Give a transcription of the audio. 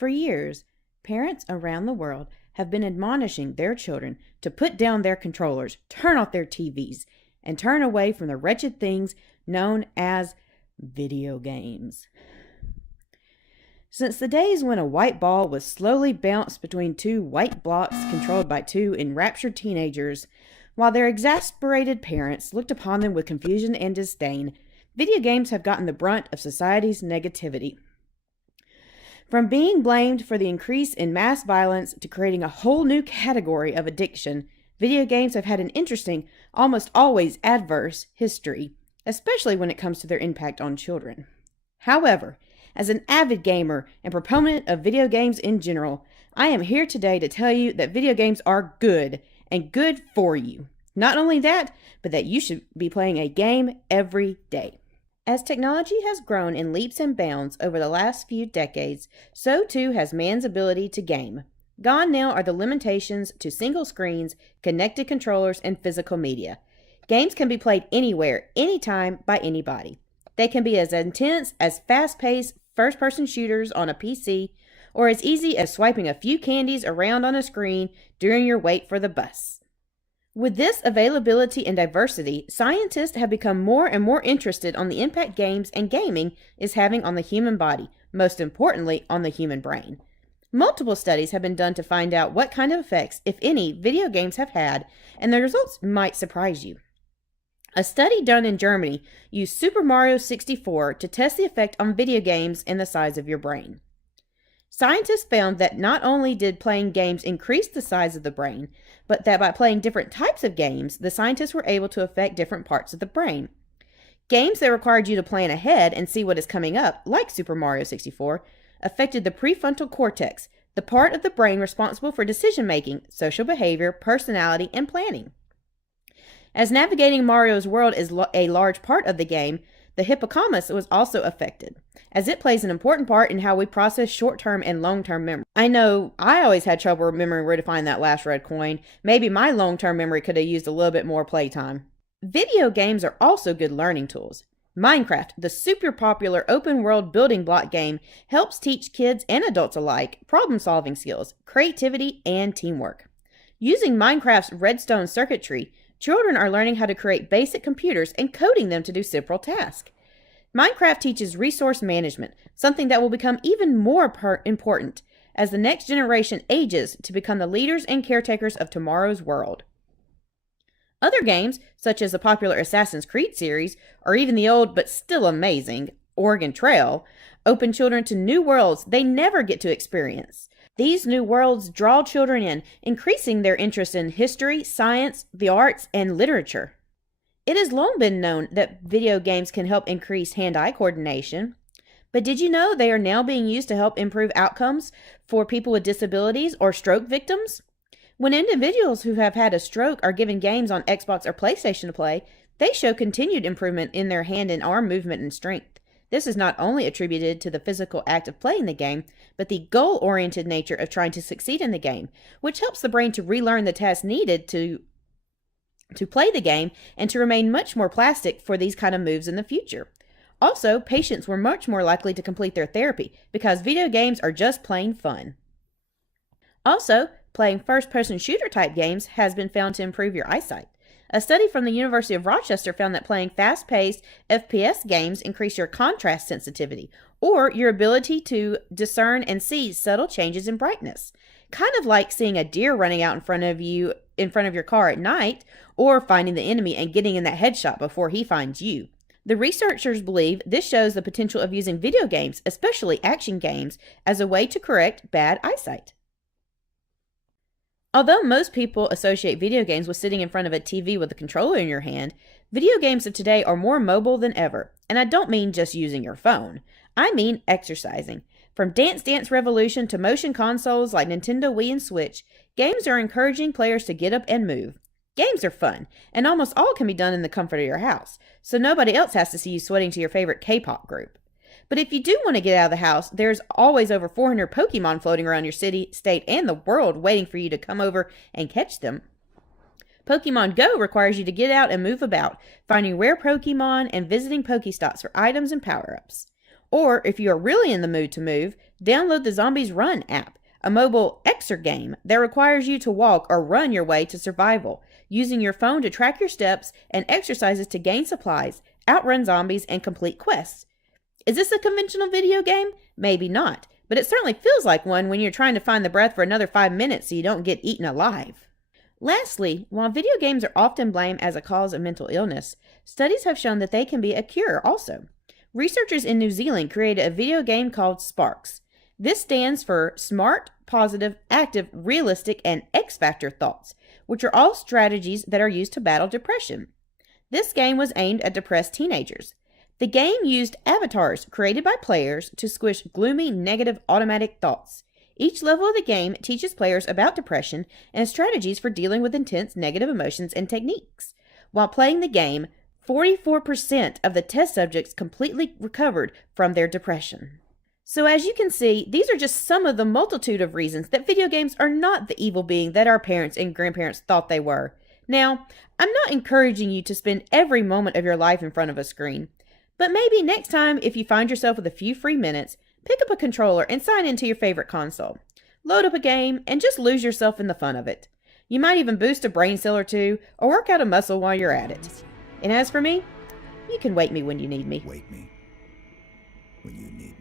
For years, parents around the world have been admonishing their children to put down their controllers, turn off their TVs, and turn away from the wretched things known as video games. Since the days when a white ball was slowly bounced between two white blocks controlled by two enraptured teenagers, while their exasperated parents looked upon them with confusion and disdain, video games have gotten the brunt of society's negativity. From being blamed for the increase in mass violence to creating a whole new category of addiction, video games have had an interesting, almost always adverse, history, especially when it comes to their impact on children. However, as an avid gamer and proponent of video games in general, I am here today to tell you that video games are good and good for you. Not only that, but that you should be playing a game every day. As technology has grown in leaps and bounds over the last few decades, so too has man's ability to game. Gone now are the limitations to single screens, connected controllers, and physical media. Games can be played anywhere, anytime, by anybody. They can be as intense as fast-paced first-person shooters on a PC, or as easy as swiping a few candies around on a screen during your wait for the bus. With this availability and diversity, scientists have become more and more interested on the impact games and gaming is having on the human body, most importantly, on the human brain. Multiple studies have been done to find out what kind of effects, if any, video games have had, and the results might surprise you. A study done in Germany used Super Mario 64 to test the effect on video games and the size of your brain. Scientists found that not only did playing games increase the size of the brain, but that by playing different types of games, the scientists were able to affect different parts of the brain. Games that required you to plan ahead and see what is coming up, like Super Mario 64, affected the prefrontal cortex, the part of the brain responsible for decision-making, social behavior, personality, and planning. As navigating Mario's world is a large part of the game, the hippocampus was also affected, as it plays an important part in how we process short-term and long-term memory. I know I always had trouble remembering where to find that last red coin. Maybe my long-term memory could have used a little bit more playtime. Video games are also good learning tools. Minecraft, the super popular open-world building block game, helps teach kids and adults alike problem-solving skills, creativity, and teamwork. Using Minecraft's redstone circuitry, children are learning how to create basic computers and coding them to do simple tasks. Minecraft teaches resource management, something that will become even more important as the next generation ages to become the leaders and caretakers of tomorrow's world. Other games, such as the popular Assassin's Creed series, or even the old but still amazing Oregon Trail, open children to new worlds they never get to experience. These new worlds draw children in, increasing their interest in history, science, the arts, and literature. It has long been known that video games can help increase hand-eye coordination. But did you know they are now being used to help improve outcomes for people with disabilities or stroke victims? When individuals who have had a stroke are given games on Xbox or PlayStation to play, they show continued improvement in their hand and arm movement and strength. This is not only attributed to the physical act of playing the game, but the goal-oriented nature of trying to succeed in the game, which helps the brain to relearn the tasks needed to play the game and to remain much more plastic for these kind of moves in the future. Also, patients were much more likely to complete their therapy because video games are just plain fun. Also, playing first-person shooter type games has been found to improve your eyesight. A study from the University of Rochester found that playing fast-paced FPS games increase your contrast sensitivity, or your ability to discern and see subtle changes in brightness. Kind of like seeing a deer running out in front of your car at night, or finding the enemy and getting in that headshot before he finds you. The researchers believe this shows the potential of using video games, especially action games, as a way to correct bad eyesight. Although most people associate video games with sitting in front of a TV with a controller in your hand, video games of today are more mobile than ever. And I don't mean just using your phone. I mean exercising. From Dance Dance Revolution to motion consoles like Nintendo Wii and Switch, games are encouraging players to get up and move. Games are fun, and almost all can be done in the comfort of your house, so nobody else has to see you sweating to your favorite K-pop group. But if you do want to get out of the house, there's always over 400 Pokemon floating around your city, state, and the world waiting for you to come over and catch them. Pokemon Go requires you to get out and move about, finding rare Pokemon and visiting Pokestops for items and power-ups. Or, if you are really in the mood to move, Download the Zombies Run app, a mobile exer game that requires you to walk or run your way to survival, using your phone to track your steps and exercises to gain supplies, outrun zombies, and complete quests. Is this a conventional video game? Maybe not, but it certainly feels like one when you're trying to find the breath for another 5 minutes so you don't get eaten alive. Lastly, while video games are often blamed as a cause of mental illness, studies have shown that they can be a cure also. Researchers in New Zealand created a video game called Sparks. This stands for Smart, Positive, Active, Realistic, and X-Factor Thoughts, which are all strategies that are used to battle depression. This game was aimed at depressed teenagers. The game used avatars created by players to squish gloomy, negative, automatic thoughts. Each level of the game teaches players about depression and strategies for dealing with intense negative emotions and techniques. While playing the game, 44% of the test subjects completely recovered from their depression. So as you can see, these are just some of the multitude of reasons that video games are not the evil being that our parents and grandparents thought they were. Now, I'm not encouraging you to spend every moment of your life in front of a screen, but maybe next time if you find yourself with a few free minutes, pick up a controller and sign into your favorite console. Load up a game and just lose yourself in the fun of it. You might even boost a brain cell or two or work out a muscle while you're at it. And as for me, you can wake me when you need me. Wake me when you need me.